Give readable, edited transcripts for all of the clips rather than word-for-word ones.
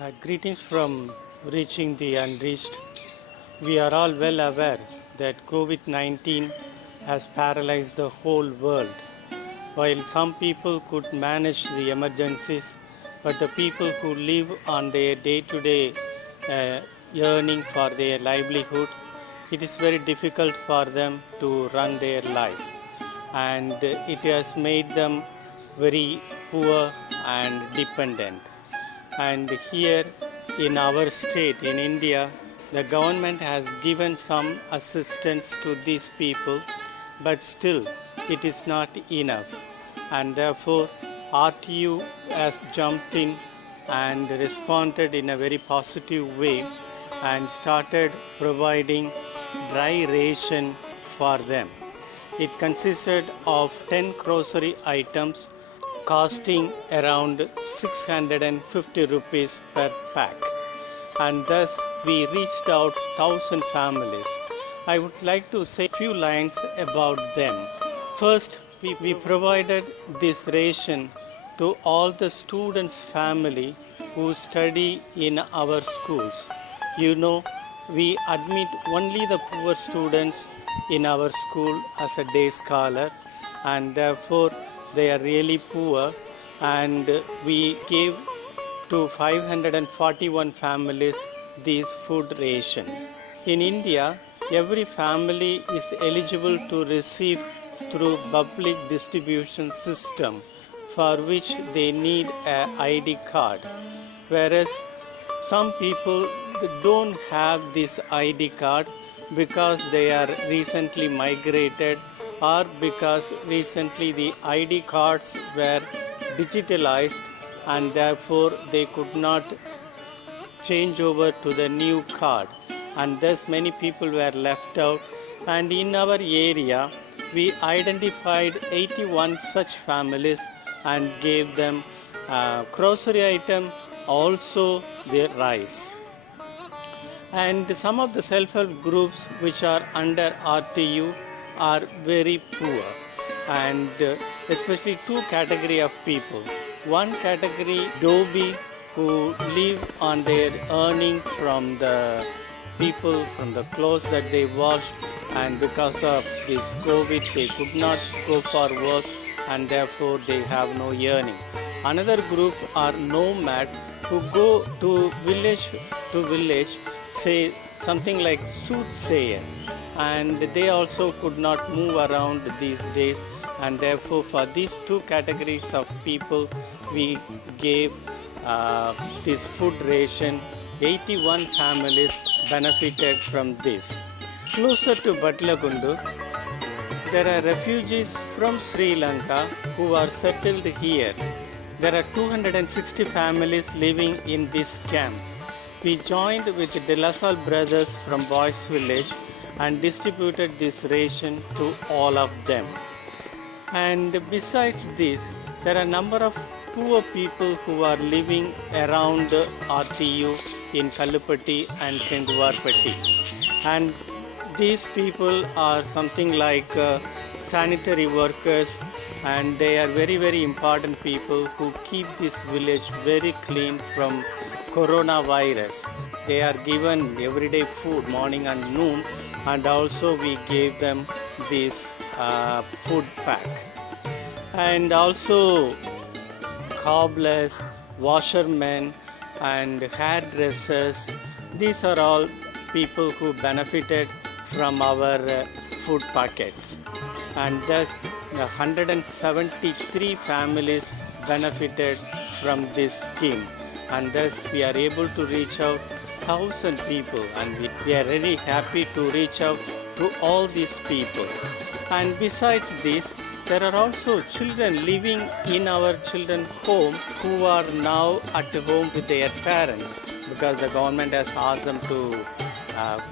Greetings from Reaching the Unreached. We are all well aware that COVID 19 has paralyzed the whole world. While some people could manage the emergencies, but the people who live on their day to day yearning for their livelihood, it is very difficult for them to run their life. And it has made them very poor and dependent. And here in our state, in India, the government has given some assistance to these people, but still it is not enough. And therefore, RTU has jumped in and responded in a very positive way and started providing dry ration for them. It consisted of 10 grocery items costing around 650 rupees per pack, and thus we reached out 1,000 families. I would like to say a few lines about them. First, we provided this ration to all the students' family who study in our schools. You know, we admit only the poor students in our school as a day scholar, and therefore they are really poor, and we gave to 541 families this food ration. In India, every family is eligible to receive through public distribution system, for which they need an ID card, whereas some people don't have this ID card because they are recently migrated, or because recently the ID cards were digitalized and therefore they could not change over to the new card, and thus many people were left out. And in our area, we identified 81 such families and gave them grocery item, also their rice. And some of the self-help groups which are under RTU are very poor, and especially two category of people. One category, Dobi, who live on their earning from the people, from the clothes that they wash, and because of this COVID they could not go for work and therefore they have no earning. Another group are nomad, who go to village, say something like soothsayer, and they also could not move around these days, and therefore for these two categories of people we gave this food ration. 81 families benefited from this. Closer to Batlagundu, there are refugees from Sri Lanka who are settled here. There are 260 families living in this camp. We joined with the De La Salle brothers from Boys Village and distributed this ration to all of them. And besides this, there are a number of poor people who are living around RTU in Kallupatti and Kenguvarpatti. And these people are something like sanitary workers, and they are very, very important people who keep this village very clean from coronavirus. They are given everyday food morning and noon, and also we gave them this food pack. And also cobblers, washermen and hairdressers, these are all people who benefited from our food packets, and thus 173 families benefited from this scheme, and thus we are able to reach out 1,000 people, and we are really happy to reach out to all these people. And besides this, there are also children living in our children's home who are now at home with their parents, because the government has asked them to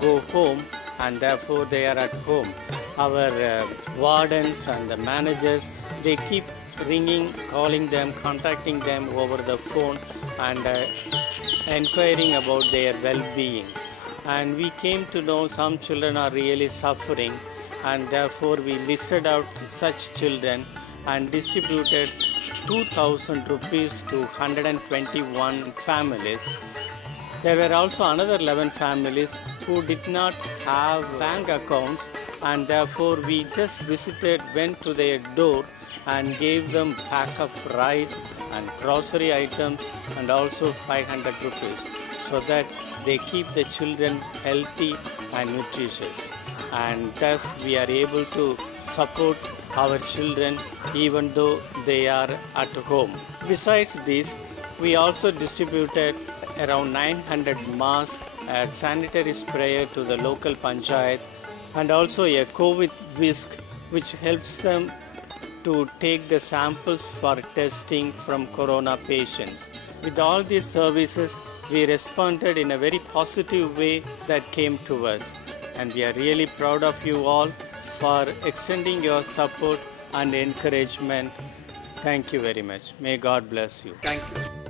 go home, and therefore they are at home. Our wardens and the managers, they keep ringing, calling them, contacting them over the phone and inquiring about their well-being. And we came to know some children are really suffering, and therefore we listed out such children and distributed 2,000 rupees to 121 families. There were also another 11 families who did not have bank accounts, and therefore we just went to their door and gave them pack of rice and grocery items and also 500 rupees so that they keep the children healthy and nutritious. And thus we are able to support our children even though they are at home. Besides this, we also distributed around 900 masks and sanitary sprayer to the local panchayat, and also a COVID whisk which helps them to take the samples for testing from corona patients. With all these services, we responded in a very positive way that came to us, and we are really proud of you all for extending your support and encouragement. Thank you very much. May God bless you. Thank you.